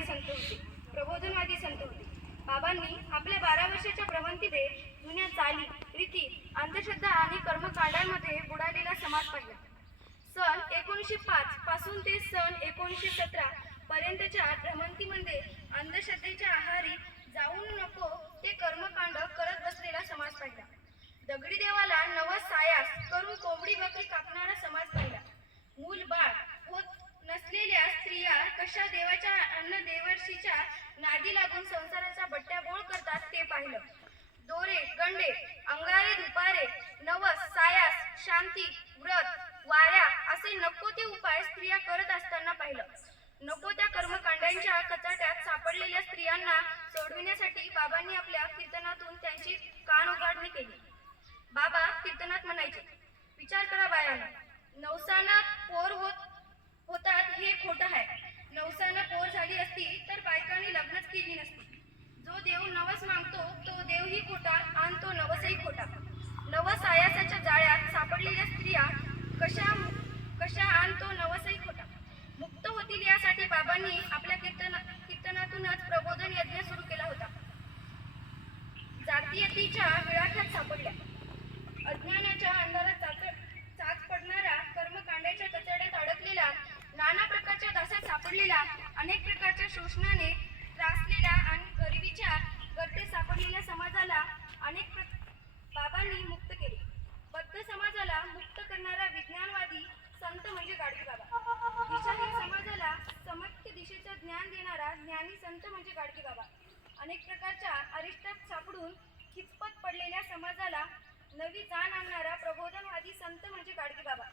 प्रबोधनवादी संत होते. बाबांनी आपल्या 12 वर्षाच्या भ्रमंतीने जुन्या चाली, रीती, अंधश्रद्धा आणि कर्मकांडांमध्ये बुडालेला समाज पाहिला. सन 1905 पासून ते सन 1917 पर्यंतच्या भ्रमंतीमध्ये अंधश्रद्धेच्या आहारी जाऊ नको ते कर्मकांड करत बसलेला समाज पाहिला. दगडी देवाला नवस सायास करून कोंबडी बकरी कापणारा समाज पाहिला. मूल बाळ होत नसलेल्या स्त्रिया कशा देवाच्या अन्न देवर्षीच्या नादी लागून संसाराचा बट्ट्याबोळ करतात ते पाहिलं. दोरे, गंडे, अंगारे, दुपारे, नवस, सायास, शांती, व्रत, वाऱ्या असे नको ते उपाय स्त्रिया करत असताना पाहिलं. नको त्या कर्मकांडांच्या कचाट्यात सापडलेल्या स्त्रियांना सोडविण्यासाठी बाबांनी आपल्या कीर्तनातून त्यांची कान उघडणी केली. बाबा कीर्तनात म्हणायचे, विचार करा बायानो, नवसानं पोर होतात हे खोटं आहे. नवसानं पोर झाली असती तर बायकांनी लग्नच केली नसती. जो देव नवस मागतो तो देवही खोटा आणि तो नवसही खोटा. नवस आयासाच्या जाळ्यात सापडलेल्या स्त्रिया कशा आणि तो नवसही खोटा. मुक्त होतील यासाठी बाबांनी आपल्या कीर्तनातूनच प्रबोधन यज्ञ सुरू केला होता. जातीयतेच्या विळाख्यात सापडल्या, अज्ञानाच्या अंधारात चाच पडणाऱ्या, कर्मकांडाच्या कचड्यात अडकलेला, नाना प्रकारच्या दासात सापडलेला, अनेक प्रकारच्या शोषणाने त्रासलेला आणि गरिबीच्या गर्तेत सापडलेल्या समाजाला बाबांनी मुक्त केले. बद्ध समाजाला मुक्त करणारा विज्ञानवादी संत म्हणजे गाडगेबाबा. दिशाहीन समाजाला सम्यक दिशेचं ज्ञान देणारा ज्ञानी संत म्हणजे गाडगेबाबा. अनेक प्रकारच्या अरिष्टात सापडून खिचपत पडलेल्या समाजाला नवी जाण आणणारा प्रबोधनवादी संत म्हणजे गाडगेबाबा.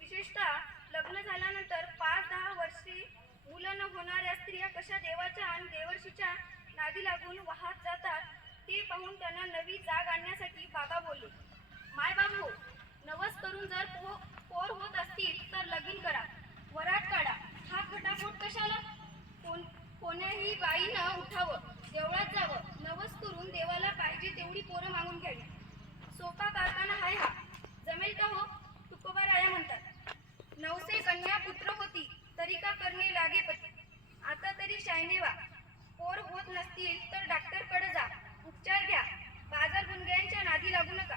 विशेषतः लग्न झाल्यानंतर 5-10 वर्षे मुलं न होणाऱ्या स्त्रिया कशा देवाच्या आणि देवर्षीच्या नादी लागून वाहत जातात ते पाहून त्यांना नवी जाग आणण्यासाठी बाबा बोलले, माय बाबू, नवस करून जर पोर होत असतील तर लगीन करा, वरात काढा. हा खटाफोट कशाला? कोण्याही बाईनं उठावं, देवळात जावं, नवस करून देवाला पाहिजे तेवढी पोरं मागून घ्यावी. सोपा कारखाना हाय हा. जमेल का हो? तुकोबाराया म्हणतात, नवसे कन्या पुत्र होती तरी का करणे लागे पती. आता तरी शायने वा. पोर होत नसतील तर डॉक्टरकडे जा, उपचार घ्या. बाजार गुंड्यांच्या नादी लागू नका.